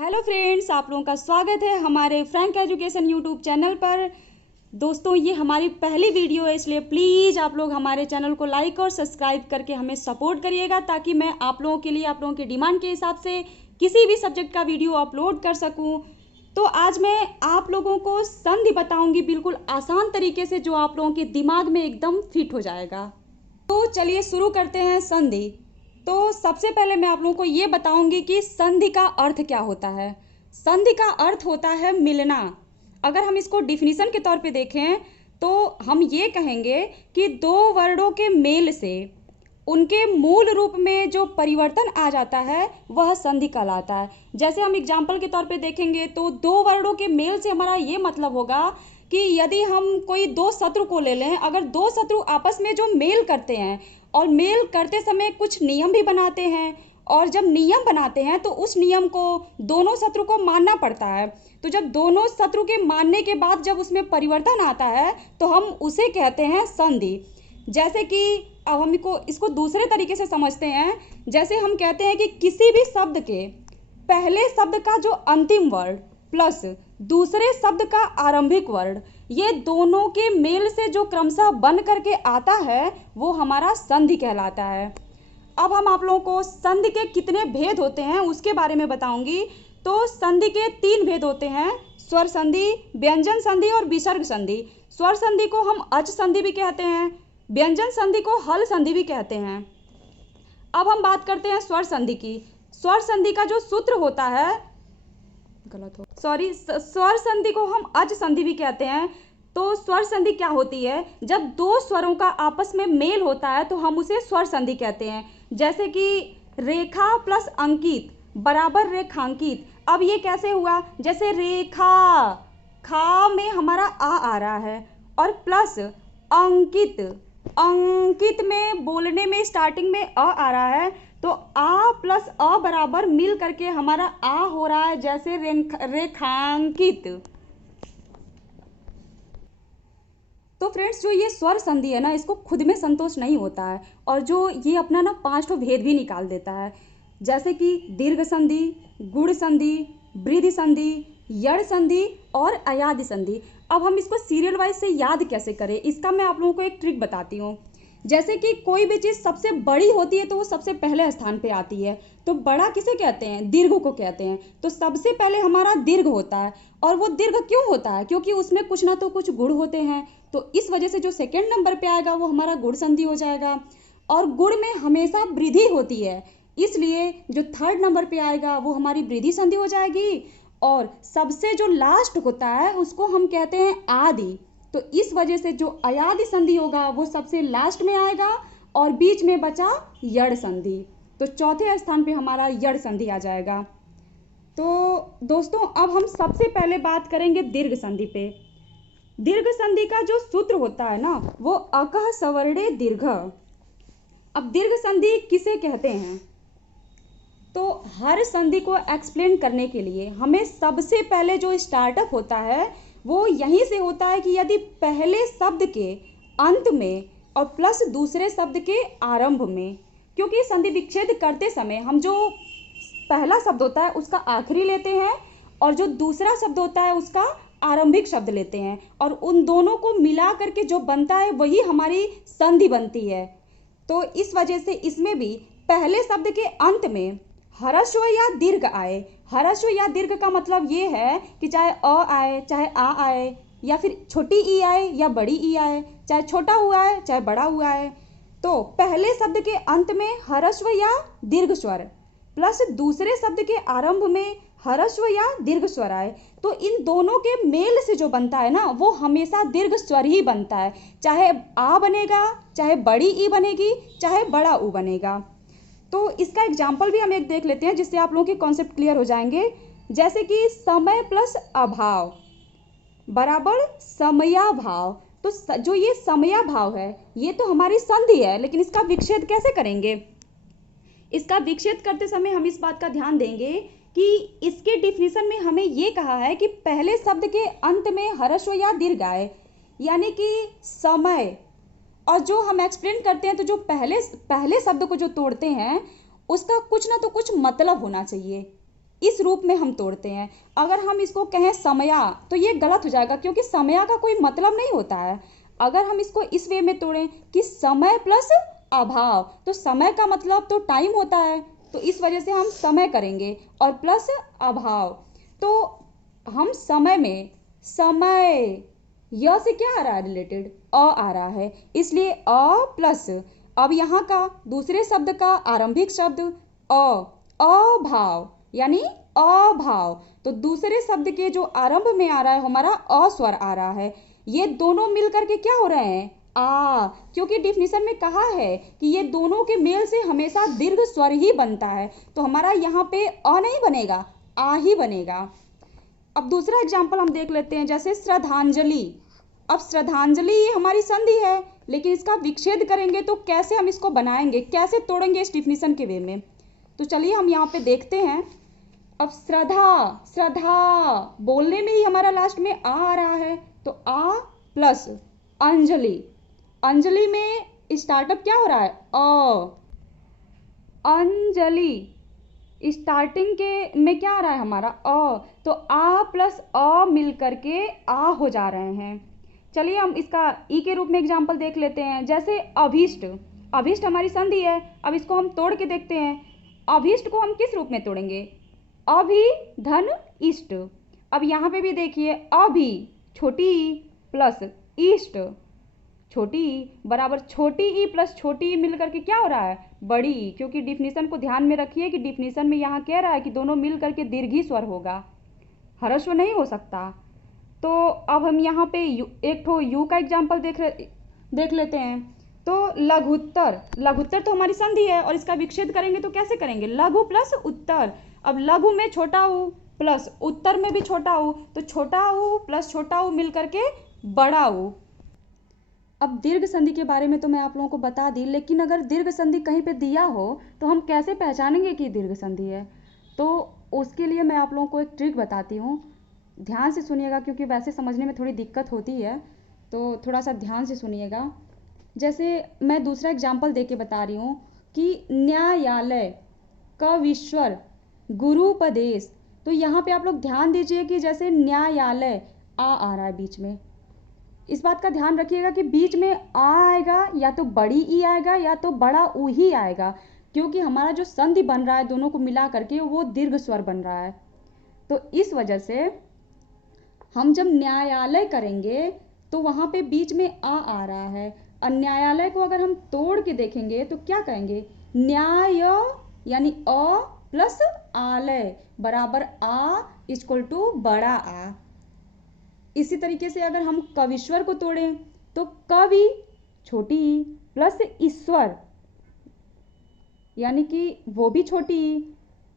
Hello friends, आप लोगों का स्वागत है हमारे फ्रैंक एजुकेशन यूट्यूब चैनल पर। दोस्तों, ये हमारी पहली वीडियो है, इसलिए प्लीज़ आप लोग हमारे चैनल को लाइक और सब्सक्राइब करके हमें सपोर्ट करिएगा, ताकि मैं आप लोगों के लिए आप लोगों की डिमांड के हिसाब से किसी भी सब्जेक्ट का वीडियो अपलोड कर सकूं। तो आज मैं आप लोगों को संधि बताऊंगी बिल्कुल आसान तरीके से, जो आप लोगों के दिमाग में एकदम फिट हो जाएगा। तो चलिए शुरू करते हैं संधि। तो सबसे पहले मैं आप लोगों को ये बताऊंगी कि संधि का अर्थ क्या होता है। संधि का अर्थ होता है मिलना। अगर हम इसको डिफिनीशन के तौर पे देखें तो हम ये कहेंगे कि दो वर्णों के मेल से उनके मूल रूप में जो परिवर्तन आ जाता है वह संधि कहलाता है। जैसे हम एग्जाम्पल के तौर पे देखेंगे तो दो वर्णों के मेल से हमारा ये मतलब होगा कि यदि हम कोई दो शत्रु को ले लें, अगर दो शत्रु आपस में जो मेल करते हैं और मेल करते समय कुछ नियम भी बनाते हैं, और जब नियम बनाते हैं तो उस नियम को दोनों शत्रु को मानना पड़ता है। तो जब दोनों शत्रु के मानने के बाद जब उसमें परिवर्तन आता है तो हम उसे कहते हैं संधि। जैसे कि अब हम इसको दूसरे तरीके से समझते हैं। जैसे हम कहते हैं कि किसी भी शब्द के पहले शब्द का जो अंतिम वर्ण प्लस दूसरे शब्द का आरंभिक वर्ण, ये दोनों के मेल से जो क्रमशः बन करके आता है वो हमारा संधि कहलाता है। अब हम आप लोगों को संधि के कितने भेद होते हैं उसके बारे में बताऊंगी। तो संधि के 3 भेद होते हैं: स्वर संधि, व्यंजन संधि और विसर्ग संधि। स्वर संधि को हम अच संधि भी कहते हैं, व्यंजन संधि को हल संधि भी कहते हैं। अब हम बात करते हैं स्वर संधि की। स्वर संधि का जो सूत्र होता है, स्वर संधि को हम अच संधि भी कहते हैं। तो स्वर संधि क्या होती है? जब दो स्वरों का आपस में मेल होता है तो हम उसे स्वर संधि कहते हैं। जैसे कि रेखा प्लस अंकित बराबर रेखांकित। अब ये कैसे हुआ? जैसे रेखा, खा में हमारा आ रहा है, और प्लस अंकित, अंकित में बोलने में स्टार्टिंग में आ रहा है, तो आ प्लस अ बराबर मिल करके हमारा आ हो रहा है, जैसे रेखांकित। तो फ्रेंड्स, जो ये स्वर संधि है ना, इसको खुद में संतोष नहीं होता है, और जो ये अपना ना 5 भेद भी निकाल देता है। जैसे कि दीर्घ संधि, गुण संधि, वृद्धि संधि, यड़ संधि और अयादि संधि। अब हम इसको सीरियल वाइज से याद कैसे करें, इसका मैं आप लोगों को एक ट्रिक बताती हूँ। जैसे कि कोई भी चीज़ सबसे बड़ी होती है तो वो सबसे पहले स्थान पे आती है। तो बड़ा किसे कहते हैं? दीर्घ को कहते हैं। तो सबसे पहले हमारा दीर्घ होता है, और वो दीर्घ क्यों होता है? क्योंकि उसमें कुछ ना तो कुछ गुण होते हैं। तो इस वजह से जो सेकेंड नंबर पे आएगा वो हमारा गुण संधि हो जाएगा। और गुण में हमेशा वृद्धि होती है, इसलिए जो थर्ड नंबर पे आएगा वो हमारी वृद्धि संधि हो जाएगी। और सबसे जो लास्ट होता है उसको हम कहते हैं आदि। तो इस वजह से जो अयादि संधि होगा वो सबसे लास्ट में आएगा, और बीच में बचा यड़ संधि। तो चौथे स्थान पे हमारा यड़ संधि आ जाएगा। तो दोस्तों, अब हम सबसे पहले बात करेंगे दीर्घ संधि पे। दीर्घ संधि का जो सूत्र होता है ना, वो अकह सवर्णे दीर्घ। अब दीर्घ संधि किसे कहते हैं? तो हर संधि को एक्सप्लेन करने के लिए हमें सबसे पहले जो स्टार्टअप होता है वो यहीं से होता है कि यदि पहले शब्द के अंत में और प्लस दूसरे शब्द के आरंभ में, क्योंकि संधि विच्छेद करते समय हम जो पहला शब्द होता है उसका आखिरी लेते हैं, और जो दूसरा शब्द होता है उसका आरंभिक शब्द लेते हैं, और उन दोनों को मिला करके जो बनता है वही हमारी संधि बनती है। तो इस वजह से इसमें भी पहले शब्द के अंत में ह्रस्व या दीर्घ आए। ह्रस्व या दीर्घ का मतलब ये है कि चाहे अ आए, चाहे आ आए, या फिर छोटी ई आए या बड़ी ई आए, चाहे छोटा हुआ है चाहे बड़ा हुआ है। तो पहले शब्द के अंत में ह्रस्व या दीर्घ स्वर प्लस दूसरे शब्द के आरंभ में ह्रस्व या दीर्घ स्वर आए, तो इन दोनों के मेल से जो बनता है ना वो हमेशा दीर्घ स्वर ही बनता है। चाहे आ बनेगा, चाहे बड़ी ई बनेगी, चाहे बड़ा ऊ बनेगा। तो इसका एग्जाम्पल भी हम एक देख लेते हैं, जिससे आप लोगों के कॉन्सेप्ट क्लियर हो जाएंगे। जैसे कि समय प्लस अभाव बराबर समयाभाव। तो जो ये समयाभाव है ये तो हमारी संधि है, लेकिन इसका विच्छेद कैसे करेंगे? इसका विच्छेद करते समय हम इस बात का ध्यान देंगे कि इसके डिफिनीशन में हमें ये कहा है कि पहले शब्द के अंत में ह्रस्व या दीर्घ आए, यानी कि समय। और जो हम एक्सप्लेन करते हैं तो जो पहले शब्द को जो तोड़ते हैं उसका कुछ ना तो कुछ मतलब होना चाहिए। इस रूप में हम तोड़ते हैं। अगर हम इसको कहें समया तो ये गलत हो जाएगा, क्योंकि समया का कोई मतलब नहीं होता है। अगर हम इसको इस वे में तोड़ें कि समय प्लस अभाव, तो समय का मतलब तो टाइम होता है, तो इस वजह से हम समय करेंगे, और प्लस अभाव, तो हम समय में समय, य से क्या आ रहा है रिलेटेड, अ आ रहा है, इसलिए अ प्लस, अब यहाँ का दूसरे शब्द का आरंभिक शब्द अभाव यानी अभाव, तो दूसरे शब्द के जो आरंभ में आ रहा है हमारा अ स्वर आ रहा है, ये दोनों मिल करके क्या हो रहे हैं, आ, क्योंकि डिफिनीशन में कहा है कि ये दोनों के मेल से हमेशा दीर्घ स्वर ही बनता है, तो हमारा यहाँ पे अ नहीं बनेगा, आ ही बनेगा। अब दूसरा एग्जाम्पल हम देख लेते हैं, जैसे श्रद्धांजलि। अब श्रद्धांजलि ये हमारी संधि है, लेकिन इसका विच्छेद करेंगे तो कैसे हम इसको बनाएंगे, कैसे तोड़ेंगे इस डिफिनीशन के वे में, तो चलिए हम यहाँ पे देखते हैं। अब श्रद्धा, श्रद्धा बोलने में ही हमारा लास्ट में आ रहा है, तो आ प्लस अंजलि, अंजलि में स्टार्टअप क्या हो रहा है, अंजलि, स्टार्टिंग के में क्या आ रहा है हमारा अ, तो आ प्लस अ मिल करके आ हो जा रहे हैं। चलिए हम इसका ई के रूप में एग्जाम्पल देख लेते हैं, जैसे अभीष्ट, अभीष्ट हमारी संधि है, अब इसको हम तोड़ के देखते हैं। अभीष्ट को हम किस रूप में तोड़ेंगे, अभि धन इष्ट, अब यहाँ पे भी देखिए अभि छोटी ई प्लस इष्ट छोटी ई बराबर छोटी ई प्लस छोटी ई मिल करके क्या हो रहा है, बड़ी ई, क्योंकि डिफिनीशन को ध्यान में रखिए कि डिफिनीशन में यहाँ कह रहा है कि दोनों मिल करके दीर्घी स्वर होगा, ह्रस्व नहीं हो सकता। तो अब हम यहाँ पे एक ठो यू का एग्जाम्पल देख लेते हैं। तो लघुत्तर, लघुत्तर तो हमारी संधि है और इसका विच्छेद करेंगे तो कैसे करेंगे, लघु प्लस उत्तर, अब लघु में छोटा ऊ प्लस उत्तर में भी छोटा ऊ, तो छोटा ऊ प्लस छोटा ऊ मिल करके बड़ा ऊ। अब दीर्घ संधि के बारे में तो मैं आप लोगों को बता दी, लेकिन अगर दीर्घ संधि कहीं पे दिया हो तो हम कैसे पहचानेंगे कि दीर्घ संधि है, तो उसके लिए मैं आप लोगों को एक ट्रिक बताती हूँ, ध्यान से सुनिएगा, क्योंकि वैसे समझने में थोड़ी दिक्कत होती है, तो थोड़ा सा ध्यान से सुनिएगा। जैसे मैं दूसरा एग्जाम्पल दे के बता रही हूँ कि न्यायालय, कविश्वर, गुरुपदेश, तो यहाँ पे आप लोग ध्यान दीजिए कि जैसे न्यायालय आ रहा है बीच में, इस बात का ध्यान रखिएगा कि बीच में आ आएगा या तो बड़ी ई आएगा या तो बड़ा ऊ ही आएगा, क्योंकि हमारा जो संधि बन रहा है दोनों को मिला करके वो दीर्घ स्वर बन रहा है, तो इस वजह से हम जब न्यायालय करेंगे तो वहाँ पे बीच में आ रहा है, और न्यायालय को अगर हम तोड़ के देखेंगे तो क्या कहेंगे, न्याय यानी अ प्लस आलय बराबर आ इक्वल टू बड़ा आ। इसी तरीके से अगर हम कविश्वर को तोड़ें तो कवि छोटी ई प्लस ईश्वर यानी कि वो भी छोटी ई,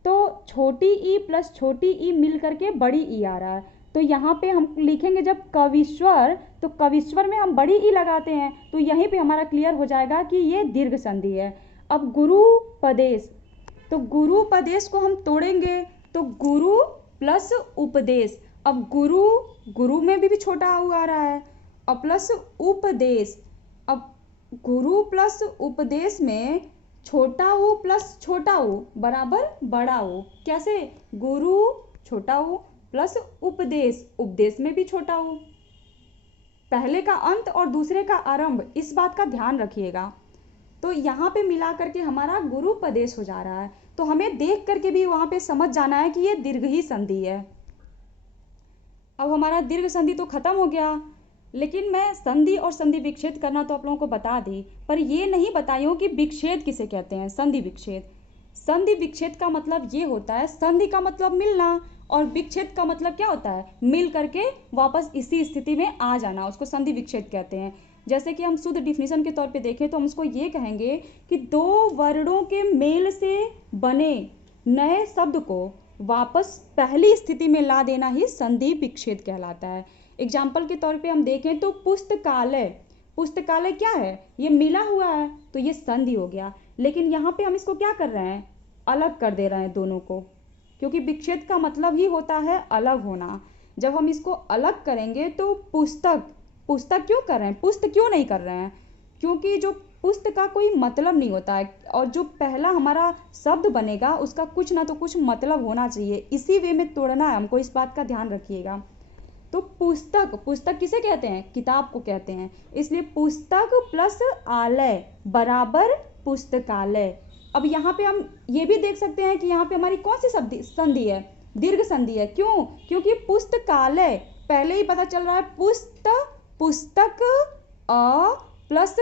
तो छोटी ई प्लस छोटी ई मिल करके बड़ी ई आ रहा है, तो यहाँ पे हम लिखेंगे जब कविश्वर, तो कविश्वर में हम बड़ी ई लगाते हैं, तो यहीं पे हमारा क्लियर हो जाएगा कि ये दीर्घ संधि है। अब गुरुपदेश, तो गुरुपदेश को हम तोड़ेंगे तो गुरु प्लस उपदेश, अब गुरु, गुरु में भी छोटा ऊ आ रहा है, और प्लस उपदेश, अब गुरु प्लस उपदेश में छोटा ऊ प्लस छोटा ऊ बराबर बड़ा ऊ, कैसे, गुरु छोटा ऊ प्लस उपदेश, उपदेश में भी छोटा ऊ, पहले का अंत और दूसरे का आरंभ, इस बात का ध्यान रखिएगा। तो यहाँ पे मिला करके हमारा गुरुपदेश हो जा रहा है, तो हमें देख करके भी वहाँ पे समझ जाना है कि ये दीर्घ ही संधि है। अब हमारा दीर्घ संधि तो खत्म हो गया, लेकिन मैं संधि और संधि विच्छेद करना तो आप लोगों को बता दी, पर ये नहीं बताई हूँ कि विच्छेद किसे कहते हैं, संधि विच्छेद। संधि विच्छेद का मतलब ये होता है, संधि का मतलब मिलना और विच्छेद का मतलब क्या होता है, मिल करके वापस इसी स्थिति में आ जाना, उसको संधि विच्छेद कहते हैं। जैसे कि हम शुद्ध डिफिनीशन के तौर पे देखें तो हम उसको ये कहेंगे कि दो वर्णों के मेल से बने नए शब्द को वापस पहली स्थिति में ला देना ही संधि विच्छेद कहलाता है। एग्जाम्पल के तौर पे हम देखें तो पुस्तकालय, पुस्तकालय क्या है, ये मिला हुआ है तो ये संधि हो गया, लेकिन यहाँ पे हम इसको क्या कर रहे हैं, अलग कर दे रहे हैं दोनों को, क्योंकि विच्छेद का मतलब ही होता है अलग होना। जब हम इसको अलग करेंगे तो पुस्तक, पुस्तक क्यों कर रहे हैं, पुस्त क्यों नहीं कर रहे हैं, क्योंकि जो पुस्त का कोई मतलब नहीं होता है, और जो पहला हमारा शब्द बनेगा उसका कुछ ना तो कुछ मतलब होना चाहिए, इसी वे में तोड़ना है हमको, इस बात का ध्यान रखिएगा। तो पुस्तक, पुस्तक किसे कहते हैं? किताब को कहते हैं। इसलिए पुस्तक प्लस आलय बराबर पुस्तकालय। अब यहाँ पे हम ये भी देख सकते हैं कि यहाँ पे हमारी कौन सी संधि है? दीर्घ संधि है। क्यों? क्योंकि पुस्तकालय, पहले ही पता चल रहा है पुस्तक अ प्लस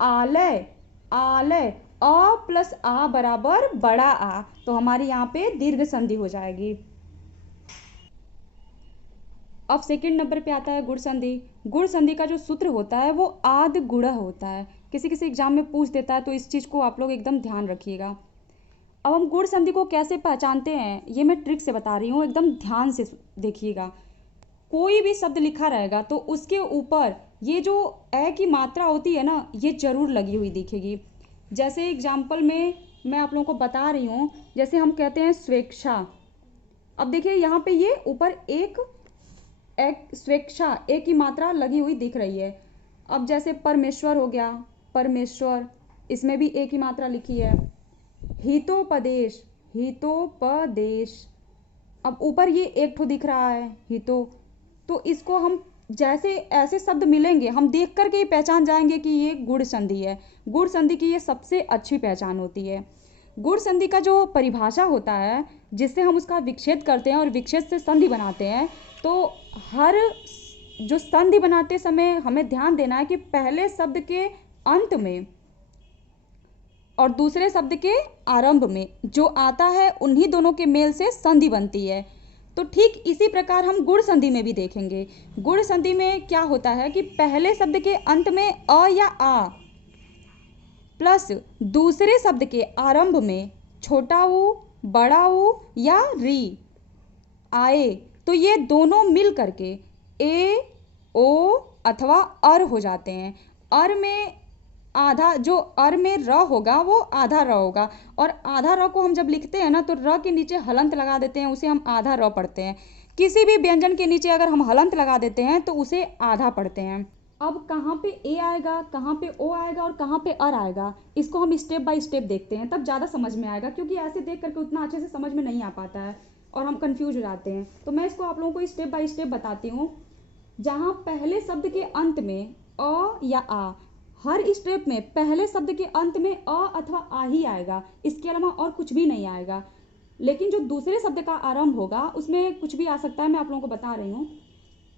आलय, आलय अ प्लस आ बराबर बड़ा आ, तो हमारी यहाँ पे दीर्घ संधि हो जाएगी। अब सेकंड नंबर पे आता है गुण संधि। गुण संधि का जो सूत्र होता है वो आद गुणः होता है। किसी किसी एग्जाम में पूछ देता है, तो इस चीज़ को आप लोग एकदम ध्यान रखिएगा। अब हम गुण संधि को कैसे पहचानते हैं ये मैं ट्रिक से बता रही हूँ, एकदम ध्यान से देखिएगा। कोई भी शब्द लिखा रहेगा तो उसके ऊपर ये जो ए की मात्रा होती है ना, ये जरूर लगी हुई दिखेगी। जैसे एग्जाम्पल में मैं आप लोगों को बता रही हूँ, जैसे हम कहते हैं स्वेच्छा। अब देखिए यहाँ पे ये ऊपर एक स्वेच्छा, एक की मात्रा लगी हुई दिख रही है। अब जैसे परमेश्वर हो गया, परमेश्वर, इसमें भी एक की मात्रा लिखी है। हितोपदेश, हितोपदेश, अब ऊपर ये एक ठो दिख रहा है हितो, तो इसको हम जैसे ऐसे शब्द मिलेंगे हम देख करके ही पहचान जाएंगे कि ये गुण संधि है। गुण संधि की ये सबसे अच्छी पहचान होती है। गुण संधि का जो परिभाषा होता है जिससे हम उसका विच्छेद करते हैं और विच्छेद से संधि बनाते हैं, तो हर जो संधि बनाते समय हमें ध्यान देना है कि पहले शब्द के अंत में और दूसरे शब्द के आरंभ में जो आता है उन्हीं दोनों के मेल से संधि बनती है। तो ठीक इसी प्रकार हम गुण संधि में भी देखेंगे। गुण संधि में क्या होता है कि पहले शब्द के अंत में अ या आ प्लस दूसरे शब्द के आरंभ में छोटा ऊ, बड़ा ऊ या री आए, तो ये दोनों मिल करके ए, ओ अथवा अर हो जाते हैं। अर में आधा, जो अर में र होगा वो आधा र होगा, और आधा र को हम जब लिखते हैं ना तो र के नीचे हलंत लगा देते हैं, उसे हम आधा र पढ़ते हैं। किसी भी व्यंजन के नीचे अगर हम हलंत लगा देते हैं तो उसे आधा पढ़ते हैं। अब कहाँ पे ए आएगा, कहाँ पे ओ आएगा और कहाँ पे अर आएगा, इसको हम स्टेप बाय स्टेप देखते हैं, तब ज़्यादा समझ में आएगा, क्योंकि ऐसे देख करके उतना अच्छे से समझ में नहीं आ पाता है और हम कंफ्यूज हो जाते हैं। तो मैं इसको आप लोगों को स्टेप बाय स्टेप बताती हूँ। जहाँ पहले शब्द के अंत में अ या आ, हर स्टेप में पहले शब्द के अंत में अ अथवा आ ही आएगा, इसके अलावा और कुछ भी नहीं आएगा। लेकिन जो दूसरे शब्द का आरंभ होगा उसमें कुछ भी आ सकता है, मैं आप लोगों को बता रही हूँ।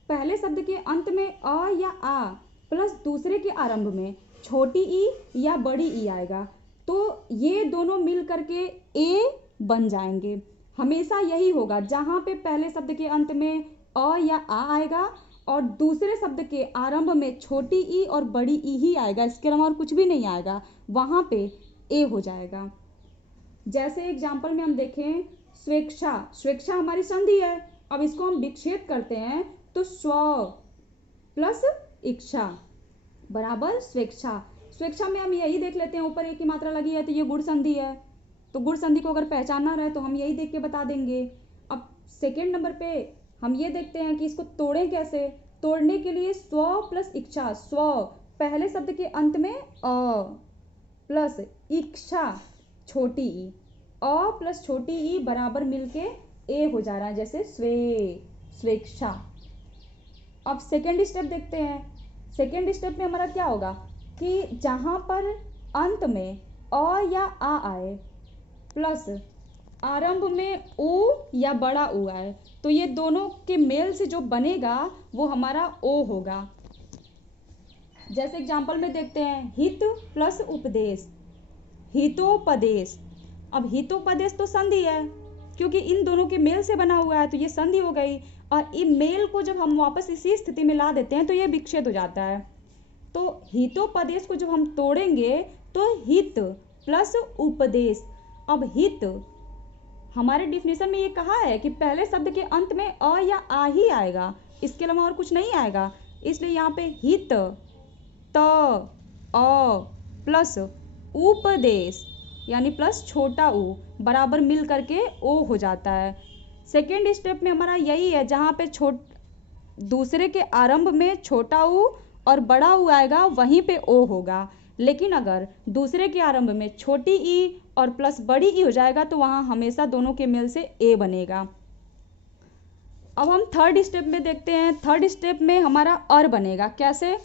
पहले शब्द के अंत में अ या आ प्लस दूसरे के आरंभ में छोटी ई या बड़ी ई आएगा, तो ये दोनों मिल करके ए बन जाएंगे। हमेशा यही होगा, जहाँ पे पहले शब्द के अंत में अ या आ आएगा और दूसरे शब्द के आरंभ में छोटी ई और बड़ी ई ही आएगा, इसके अलावा और कुछ भी नहीं आएगा, वहाँ पे ए हो जाएगा। जैसे एग्जाम्पल में हम देखें स्वेच्छा, स्वेच्छा हमारी संधि है। अब इसको हम विच्छेद करते हैं तो स्व प्लस इच्छा बराबर स्वेच्छा। स्वेच्छा में हम यही देख लेते हैं, ऊपर एक की मात्रा लगी है तो ये गुण संधि है, तो गुण संधि को अगर पहचानना रहे तो हम यही देख के बता देंगे। अब सेकेंड नंबर पे हम ये देखते हैं कि इसको तोड़ें कैसे। तोड़ने के लिए स्व प्लस इच्छा, स्व पहले शब्द के अंत में अ प्लस इच्छा छोटी ई, अ प्लस छोटी ई बराबर मिलके ए हो जा रहा है, जैसे स्वेच्छा। अब सेकेंड स्टेप देखते हैं। सेकेंड स्टेप में हमारा क्या होगा कि जहाँ पर अंत में अ या आ आए प्लस आरंभ में ओ या बड़ा ओ आए, तो ये दोनों के मेल से जो बनेगा वो हमारा ओ होगा। जैसे एग्जाम्पल में देखते हैं हित प्लस उपदेश, हितोपदेश। अब हितोपदेश तो संधि है, क्योंकि इन दोनों के मेल से बना हुआ है तो ये संधि हो गई, और इन मेल को जब हम वापस इसी स्थिति में ला देते हैं तो ये विच्छेद हो जाता है। तो हितोपदेश को जब हम तोड़ेंगे तो हित प्लस उपदेश। अब हित हमारे डिफिनेशन में ये कहा है कि पहले शब्द के अंत में अ या आ ही आएगा, इसके अलावा और कुछ नहीं आएगा, इसलिए यहाँ पे हित त अ प्लस उपदेश यानी प्लस छोटा ऊ बराबर मिल करके ओ हो जाता है। सेकेंड स्टेप में हमारा यही है, जहाँ पे दूसरे के आरंभ में छोटा ऊ और बड़ा ऊ आएगा वहीं पे ओ होगा, लेकिन अगर दूसरे के आरंभ में छोटी ई और प्लस बड़ी ई हो जाएगा तो वहाँ हमेशा दोनों के मेल से ए बनेगा। अब हम थर्ड स्टेप में देखते हैं। थर्ड स्टेप में हमारा अर बनेगा। कैसे?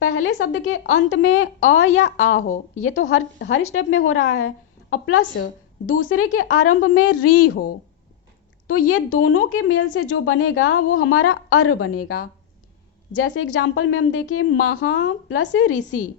पहले शब्द के अंत में अ या आ हो, ये तो हर स्टेप में हो रहा है। अब प्लस दूसरे के आरंभ में री हो, तो ये दोनों के मेल से जो बनेगा वो हमारा अर बनेगा। जैसे एग्जाम्पल में हम देखें, महा प्लस ऋषि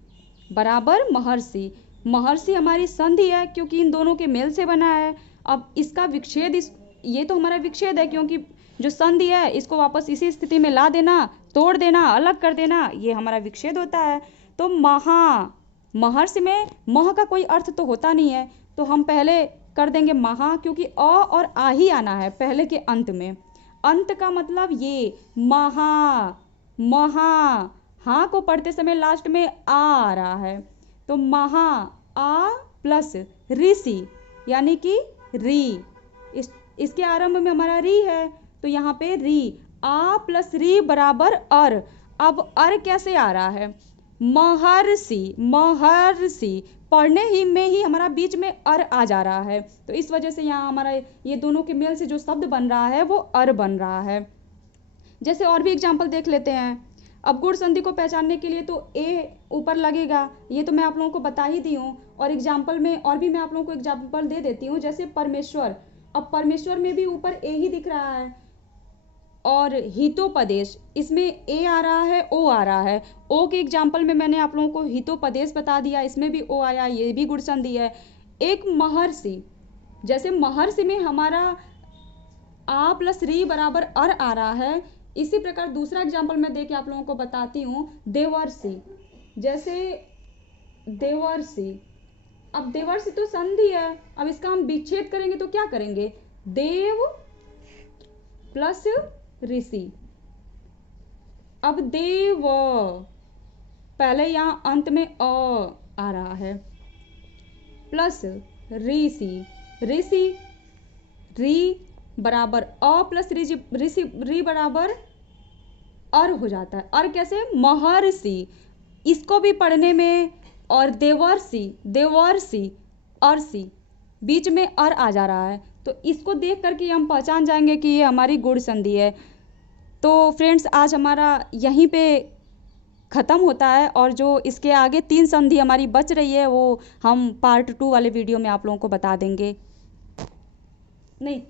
बराबर महर्षि। महर्षि हमारी संधि है क्योंकि इन दोनों के मेल से बना है। अब इसका विच्छेद, ये तो हमारा विच्छेद है क्योंकि जो संधि है इसको वापस इसी स्थिति में ला देना, तोड़ देना, अलग कर देना, ये हमारा विच्छेद होता है। तो महा, महर्षि में मह का कोई अर्थ तो होता नहीं है, तो हम पहले कर देंगे महा, क्योंकि अ और आ ही आना है पहले के अंत में। अंत का मतलब ये महा, महा, हाँ को पढ़ते समय लास्ट में आ रहा है, तो महा, आ प्लस ऋषि यानी कि री, इसके आरंभ में हमारा री है तो यहाँ पे री, आ प्लस री बराबर अर। अब अर कैसे आ रहा है? महर्षि, महर्षि पढ़ने ही में ही हमारा बीच में अर आ जा रहा है, तो इस वजह से यहाँ हमारा ये दोनों के मेल से जो शब्द बन रहा है वो अर बन रहा है। जैसे और भी एग्जाम्पल देख लेते हैं। अब गुण संधि को पहचानने के लिए तो ए ऊपर लगेगा, ये तो मैं आप लोगों को बता ही दी हूँ। और एग्जाम्पल में और भी मैं आप लोगों को एग्जाम्पल दे देती हूँ। जैसे परमेश्वर, अब परमेश्वर में भी ऊपर ए ही दिख रहा है। और हितोपदेश, इसमें ए आ रहा है, ओ आ रहा है। ओ के एग्जाम्पल में मैंने आप लोगों को हितोपदेश बता दिया, इसमें भी ओ आया, ये भी गुण संधि है। एक महर्षि, जैसे महर्षि में हमारा आ प्लस री बराबर अर आ रहा है, इसी प्रकार दूसरा एग्जाम्पल मैं दे के आप लोगों को बताती हूँ। देवर्षि, जैसे देवर्षि, अब देवर्षि तो संधि है, अब इसका हम विच्छेद करेंगे तो क्या करेंगे? देव प्लस ऋषि। अब देव, पहले यहाँ अंत में अ आ रहा है, प्लस ऋषि, ऋषि री बराबर अ प्लस ऋषि, री बराबर अर हो जाता है। अर कैसे? महर्षि, इसको भी पढ़ने में, और देवर्षि, देवर्षि, अर्षि, बीच में अर आ जा रहा है, तो इसको देख करके हम पहचान जाएंगे कि ये हमारी गुण संधि है। तो फ्रेंड्स, आज हमारा यहीं पे ख़त्म होता है, और जो इसके आगे 3 संधि हमारी बच रही है वो हम पार्ट 2 वाले वीडियो में आप लोगों को बता देंगे। नहीं